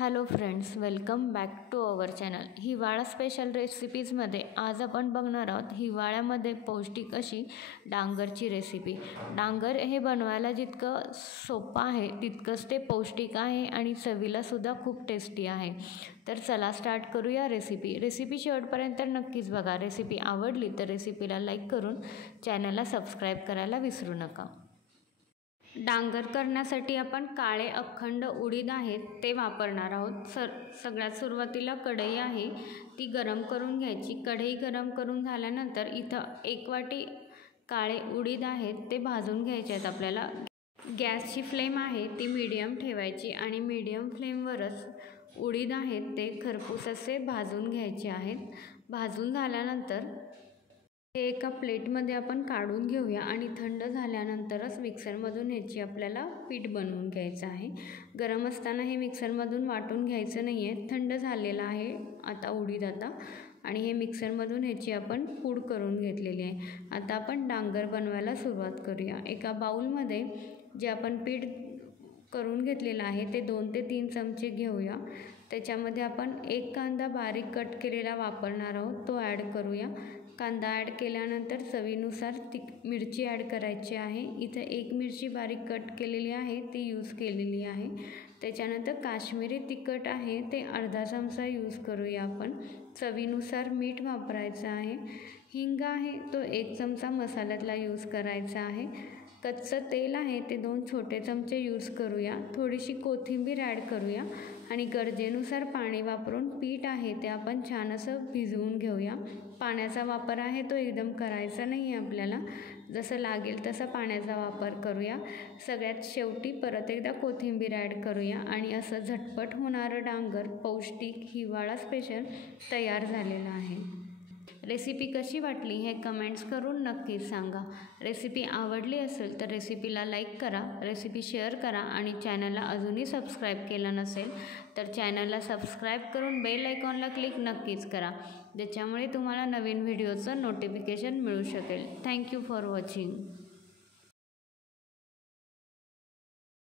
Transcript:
Hello friends, welcome back to our channel. हिवाळा special रेसिपीजमध्ये आज आपण बघणार आहोत हिवाळ्यामध्ये पौष्टिक अशी डांगरची रेसिपी. डांगर हे बनवायला जितकं सोपं आहे तितकंच ते पौष्टिक आहे आणि चवीलासुद्धा खूप टेस्टी आहे. तर चला स्टार्ट करूया रेसिपी शेवटपर्यंत नक्कीच बघा. रेसिपी आवडली तर रेसिपीला लाईक करून चॅनलला सबस्क्राईब करायला विसरू नका. डांगर करण्यासाठी आपण काळे अखंड उडीद आहेत ते वापरणार आहोत. सगळ्यात सुरुवातीला कढई आहे ती गरम करून घ्यायची. कढई गरम करून झाल्यानंतर इथं 1 वाटी काळे उडीद आहेत ते भाजून घ्यायचे आहेत आपल्याला. गॅसची फ्लेम आहे ती मीडियम ठेवायची आणि मीडियम फ्लेमवरच उडीद आहेत ते खरपूस असे भाजून घ्यायचे आहेत. भाजून झाल्यानंतर हे एका प्लेटमध्ये आपण काढून घेऊया आणि थंड झाल्यानंतरच मिक्सरमधून ह्याची आपल्याला पीठ बनवून घ्यायचं आहे. गरम असताना हे मिक्सरमधून वाटून घ्यायचं नाही आहे. थंड झालेलं आहे आता उडीद आणि हे मिक्सरमधून ह्याची आपण पूड करून घेतलेली आहे. आता आपण डांगर बनवायला सुरुवात करूया. एका बाउलमध्ये जे आपण पीठ करून घेतलेलं आहे ते 2 ते 3 चमचे घेऊया. त्याच्यामध्ये आपण 1 कांदा बारीक कट केलेला वापरणार आहोत तो ॲड करूया. कांदा ॲड केल्यानंतर चवीनुसार मिरची ॲड करायची आहे. इथं 1 मिरची बारीक कट केलेली आहे ती यूज केलेली आहे. त्याच्यानंतर काश्मीरी तिखट आहे ते अर्धा चमचा यूज करूया आपण. चवीनुसार मीठ वापरायचं आहे. हिंग आहे तो 1 चमचा मसाल्यातला यूज करायचा आहे. कच्चं तेल आहे ते 2 छोटे चमचे यूज करूया. थोडीशी कोथिंबीर ॲड करूया आणि गरजेनुसार पाणी वापरून पीठ आहे ते आपण छान असं भिजवून घेऊया. पाण्याचा वापर आहे तो एकदम करायचा नाही आहे आपल्याला. जसं लागेल तसा पाण्याचा वापर करूया. सगळ्यात शेवटी परत एकदा कोथिंबीर ॲड करूया आणि असं झटपट होणारं डांगर पौष्टिक हिवाळा स्पेशल तयार झालेलं आहे. रेसिपी कशी वाटली हे कमेंट्स करून नक्कीच सांगा. रेसिपी आवडली असेल तर रेसिपीला लाईक करा, रेसिपी शेअर करा आणि चॅनलला अजूनही सबस्क्राईब केलं नसेल तर चॅनलला सबस्क्राईब करून बेल आयकॉनला क्लिक नक्कीच करा, ज्याच्यामुळे तुम्हाला नवीन व्हिडिओचं नोटिफिकेशन मिळू शकेल. Thank you for watching.